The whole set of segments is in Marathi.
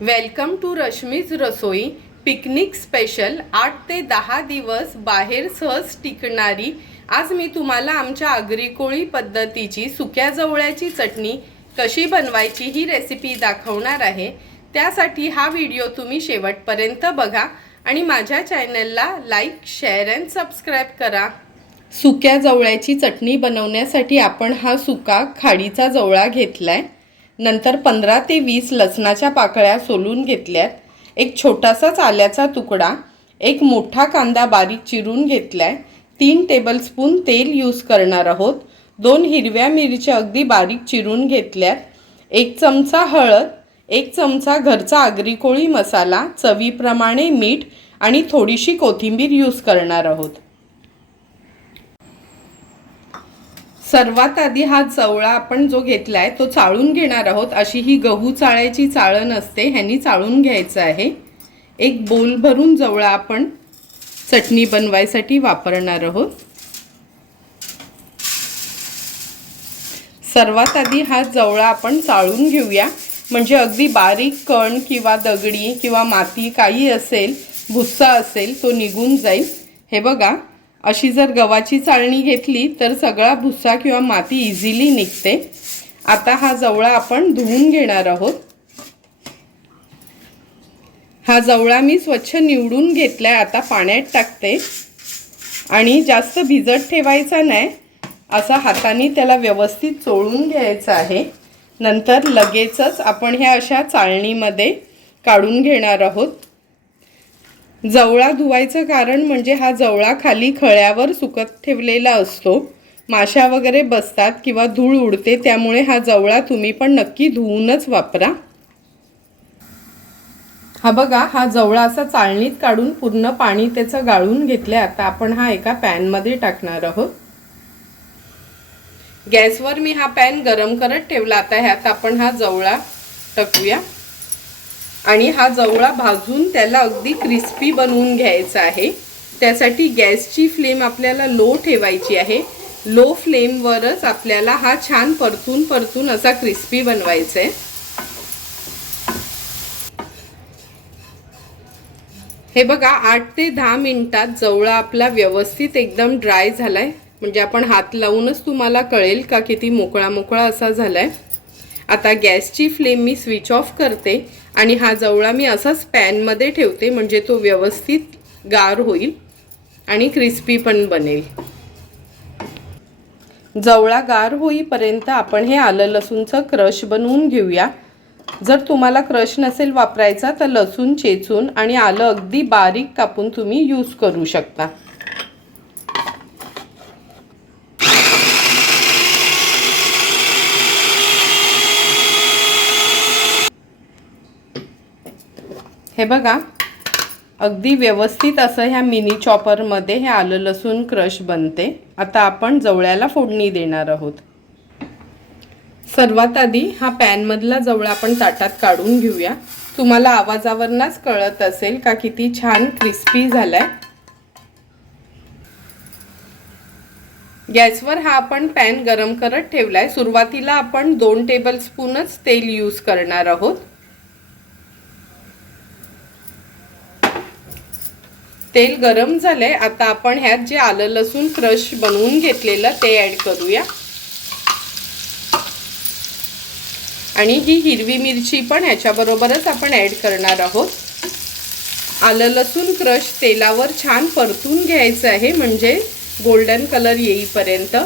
Welcome to Rashmi's Rasoi. Picnic special. आठ ते दहा दिवस बाहेर सहज टिकणारी. आज मी तुम्हाला आमच्या आगरी कोळी पद्धतीची सुक्या जवळ्याची चटणी कशी बनवायची ही रेसिपी दाखवणार आहे. त्यासाठी हा व्हिडिओ तुम्ही शेवटपर्यंत बघा आणि माझ्या चॅनलला लाईक शेअर अँड सबस्क्राईब करा. सुक्या जवळ्याची चटणी बनवण्यासाठी आपण हा सुका खाडीचा जवळा घेतला आहे नंतर पंधरा ते वीस लसणाच्या पाकळ्या सोलून घेतल्यात. एक छोटासाच आल्याचा तुकडा एक मोठा कांदा बारीक चिरून घेतलाय. तीन टेबलस्पून तेल यूज करणार आहोत. दोन हिरव्या मिरच्या अगदी बारीक चिरून घेतल्यात. एक चमचा हळद एक चमचा घरचा आगरी कोळी मसाला चवीप्रमाणे मीठ आणि थोडीशी कोथिंबीर यूज करणार आहोत. सर्वात आधी हा चवळा आपण जो घेतला आहे तो चाळून घेणार आहोत. अशी ही गहू चाळायची चाळण असते ह्यांनी चाळून घ्यायचं आहे. एक बोल भरून जवळा आपण चटणी बनवायसाठी वापरणार आहोत. सर्वात आधी हा जवळा आपण चाळून घेऊया. म्हणजे अगदी बारीक कण किंवा दगडी किंवा माती काही असेल भुस्सा असेल तो निघून जाईल. हे बघा अशी जर गव्हाची चाळणी घेतली तर सगळा भुसा किंवा माती इझिली निघते. आता हा जवळा आपण धुवून घेणार आहोत. हा जवळा मी स्वच्छ निवडून घेतलाय आता पाण्यात टाकते. आणि जास्त भिजत ठेवायचा नाही असा हाताने त्याला व्यवस्थित चोळून घ्यायचा आहे. नंतर लगेचच आपण ह्या अशा चाळणीमध्ये काढून घेणार आहोत. जवळा धुवायचं कारण म्हणजे हा जवळा खाली खळ्यावर सुकत ठेवलेला असतो. माशा वगैरे बसतात किंवा धूळ उडते त्यामुळे हा जवळा तुम्ही पण नक्की धुवूनच वापरा. हा बघा हा जवळा असा चाळणीत काढून पूर्ण पाणी त्याचं गाळून घेतलं आता आपण हा एका पॅनमध्ये टाकणार आहोत. गॅसवर मी हा पॅन गरम करत ठेवला. आता ह्यात आपण हा जवळा टाकूया. आणि हा जवळा भाजून त्याला अगदी क्रिस्पी बनवून घ्यायचा आहे. त्यासाठी गॅसची फ्लेम आपल्याला लो ठेवायची आहे. लो फ्लेमवरच आपल्याला हा छान परतून परतून असा क्रिस्पी बनवायचा आहे. हे बघा आठ ते दहा मिनिटात जवळा आपला व्यवस्थित एकदम ड्राय झालाय. म्हणजे आपण हात लावूनच तुम्हाला कळेल का किती मोकळा मोकळा असा झालाय. आता गॅसची फ्लेम मी स्विच ऑफ करते. आणि हा जवळा मी असाच पॅनमध्ये ठेवते म्हणजे तो व्यवस्थित गार होईल आणि क्रिस्पी पण बनेल. जवळा गार होईपर्यंत आपण हे आलं लसूणचं क्रश बनवून घेऊया. जर तुम्हाला क्रश नसेल वापरायचा तर लसूण चेचून आणि आलं अगदी बारीक कापून तुम्ही यूज करू शकता. हे बघा अगदी व्यवस्थित असं ह्या मिनी चॉपरमध्ये हे आलं लसूण क्रश बनते. आता आपण जवळ्याला फोडणी देणार आहोत. सर्वात आधी हा पॅनमधला जवळा आपण ताटात काढून घेऊया. तुम्हाला आवाजावरनाच कळत असेल का किती छान क्रिस्पी झालाय. गॅसवर हा आपण पॅन गरम करत ठेवलाय. सुरुवातीला आपण दोन टेबल स्पूनच तेल यूज करणार आहोत. तेल गरम झालंय. आता आपण ह्यात जे आलं लसूण क्रश बनवून घेतलेलं ते ऍड करूया. आणि ही हिरवी मिरची पण ह्याच्याबरोबरच आपण ऍड करणार आहोत. आलं लसूण क्रश तेलावर छान परतून घ्यायचं आहे म्हणजे गोल्डन कलर येईपर्यंत.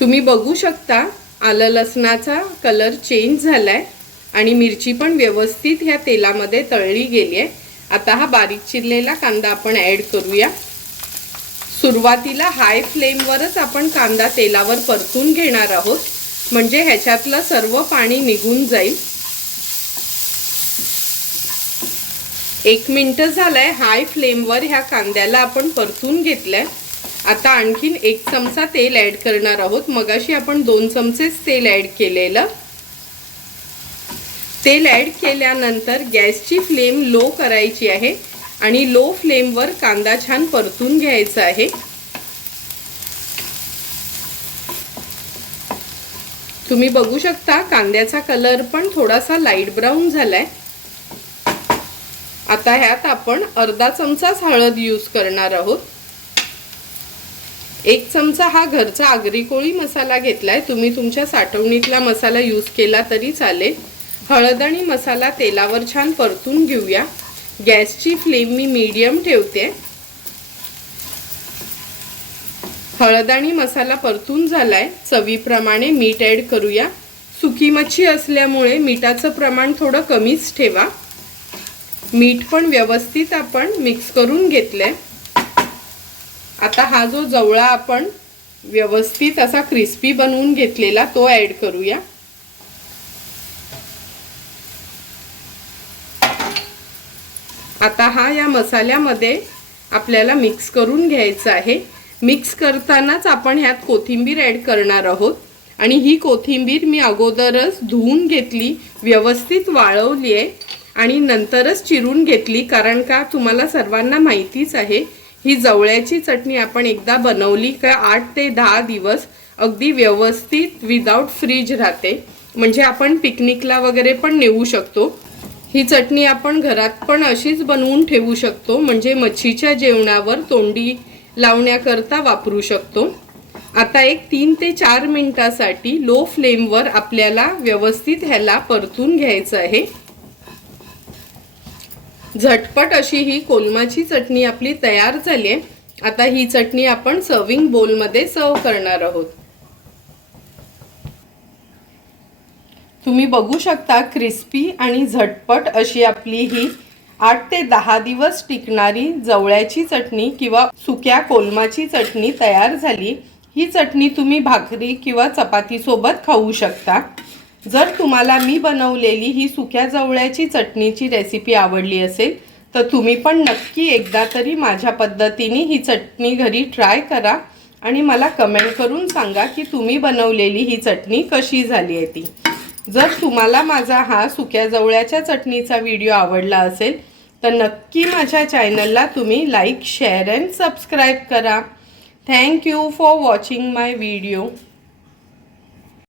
तुम्ही बघू शकता आलं लसणाचा कलर चेंज झालाय. आणि मिरची पण व्यवस्थित ह्या तेलामध्ये तळली गेली आहे आता हा बारीक चिरलेला कांदा आपण ॲड करूया. सुरुवातीला हाय फ्लेमवरच आपण कांदा तेलावर परतून घेणार आहोत. म्हणजे ह्याच्यातलं सर्व पाणी निघून जाईल. एक मिनटं झालंय हाय फ्लेमवर ह्या कांद्याला आपण परतून घेतलंय. आता आणखीन एक चमचा तेल ॲड करणार आहोत. मगाशी आपण दोन चमचेच तेल ॲड केलेलं. तेल ॲड केल्यानंतर गॅसची फ्लेम लो करायची आहे आणि लो फ्लेमवर कांदा छान परतून घ्यायचा आहे. तुम्ही बघू शकता कांद्याचा कलर पण थोडासा लाइट ब्राऊन झालाय. आता ह्यात आपण अर्धा चमचाच हळद यूज करणार आहोत. एक चमचा हा घरचा आगरी कोळी मसाला घेतलाय. तुम्ही तुमच्या साठवणीतला मसाला यूज केला तरी चालेल. हळद आणि मसाला तेलावर छान परतून घेऊया. गॅसची फ्लेम मी मीडियम ठेवते. हळद आणि मसाला परतून झालाय. चवीप्रमाणे मीठ ॲड करूया. सुकी मच्छी असल्यामुळे मिठाचं प्रमाण थोडं कमीच ठेवा. मीठ पण व्यवस्थित आपण मिक्स करून घेतलंय. आता हा जो जवळा आपण व्यवस्थित असा क्रिस्पी बनवून घेतलेला तो ॲड करूया. आता हा या मसाल्यामध्ये आपल्याला मिक्स करून घ्यायचा आहे. मिक्स करतानाच आपण ह्यात कोथिंबीर ॲड करणार आहोत. आणि ही कोथिंबीर मी अगोदरच धुवून घेतली व्यवस्थित वाळवली आहे आणि नंतरच चिरून घेतली कारण का तुम्हाला सर्वांना माहितीच आहे ही जवळ्याची चटणी आपण एकदा बनवली का आठ ते दहा दिवस अगदी व्यवस्थित विदाऊट फ्रीज राहते. म्हणजे आपण पिकनिकला वगैरे पण नेऊ शकतो. ही चटणी आपण घरात पण अशीच बनवून ठेवू शकतो म्हणजे मच्छीच्या जेवणावर तोंडी लावण्याकरता वापरू शकतो. आता एक तीन ते चार मिनिटासाठी लो फ्लेमवर आपल्याला व्यवस्थित ह्याला परतून घ्यायचं आहे. झटपट अशी ही कोलमाची चटणी आपली तयार झाली आहे. आता ही चटणी आपण सर्विंग बोलमध्ये सर्व करणार आहोत. तुम्ही बघू शकता क्रिस्पी आणि झटपट अशी आपली ही आठ ते दहा दिवस टिकणारी जवळ्याची चटणी किंवा सुक्या कोलमाची चटणी तयार झाली. ही चटणी तुम्ही भाकरी किंवा चपातीसोबत खाऊ शकता. जर तुम्हाला मी बनवलेली ही सुक्या जवळ्याची चटणीची रेसिपी आवडली असेल तर तुम्ही पण नक्की एकदा तरी माझ्या पद्धतीने ही चटणी घरी ट्राय करा आणि मला कमेंट करून सांगा की तुम्ही बनवलेली ही चटणी कशी झाली आहे ती. जर तुम्हाला माझा हा सुक्या जवळ्याच्या चटणीचा व्हिडिओ आवडला असेल तर नक्की माझ्या चॅनलला तुम्ही लाईक शेअर अँड सबस्क्राईब करा. Thank you for watching my video